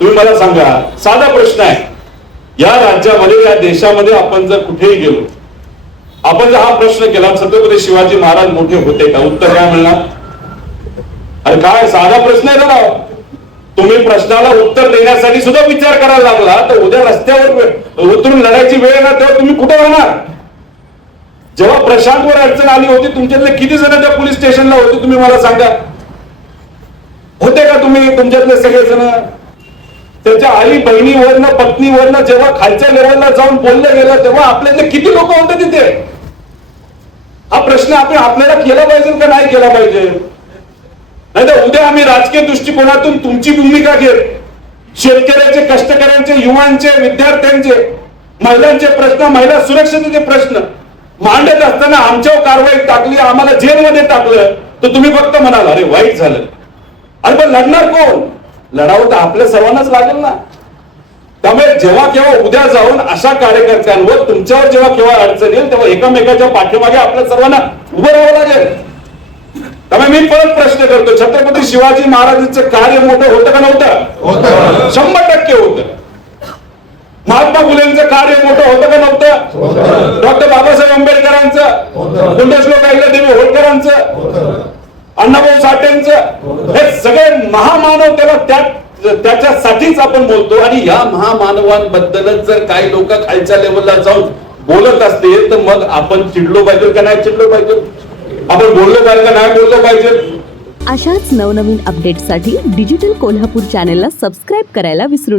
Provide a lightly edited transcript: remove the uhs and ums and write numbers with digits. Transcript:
तुम्ही मला सांगा, साधा प्रश्न आहे, या राज्यामध्ये या देशामध्ये आपण जर कुठेही गेलो, आपण जर हा प्रश्न केला छत्रपती शिवाजी महाराज मोठे होते का, उत्तर काय मिळणार? अरे काय साधा प्रश्न आहे ना. तुम्ही प्रश्नाला उत्तर देण्यासाठी सुद्धा विचार करायला लागला तर उद्या रस्त्यावर उतरून लढायची वेळ ना, तेव्हा तुम्ही कुठे राहणार? जेव्हा प्रशांतवर अडचण आली होती, तुमच्यातले किती जण त्या पोलीस स्टेशनला होते तुम्ही मला सांगा? होते का तुम्ही तुमच्यातले सगळेजण? त्याच्या आई बहिणीवरनं पत्नीवरनं जेव्हा खालच्या लेवलला जाऊन बोललं गेलं तेव्हा आपल्यातले किती लोक होते तिथे? हा प्रश्न आपण आपल्याला केला पाहिजे का नाही केला पाहिजे? नाही तर उद्या आम्ही राजकीय दृष्टिकोनातून तुमची भूमिका घेत शेतकऱ्याचे, कष्टकऱ्यांचे, युवांचे, विद्यार्थ्यांचे, महिलांचे प्रश्न, महिला सुरक्षतेचे प्रश्न मांडत असताना आमच्यावर कारवाई टाकली, आम्हाला जेलमध्ये टाकलं, तर तुम्ही फक्त म्हणाल अरे वाईट झालं. अरे पण लढणार कोण? लढावं तर आपल्या सर्वांनाच लागेल ना. त्यामुळे जेव्हा केव्हा उद्या जाऊन अशा कार्यकर्त्यांवर तुमच्यावर जेव्हा केव्हा अडचण येईल तेव्हा एकामेकाच्या पाठीमागे आपल्या सर्वांना उभं राहावं लागेल. त्यामुळे मी परत प्रश्न करतो, छत्रपती शिवाजी महाराजांचं कार्य मोठं होतं का नव्हतं? 100% होतं. महात्मा फुलेंचं कार्य मोठं होतं का नव्हतं? डॉक्टर बाबासाहेब आंबेडकरांचं, पुण्यश्लोक अहिल्यादेवी होळकरांचं, अण्णाभाऊ साठेंचं, हे सगळे महामानव त्याच्यासाठीच आपण बोलतो. आणि या महामानवांबद्दलच जर काही लोक खालच्या लेवलला जाऊन बोलत असतील तर मग आपण चिडलो पाहिजे का नाही चिडलो पाहिजे? आपण बोललो पाहिजे का नाही बोललो पाहिजे? अशाच नवनवीन अपडेट्ससाठी डिजिटल कोल्हापूर चॅनेलला सबस्क्राईब करायला विसरू नका.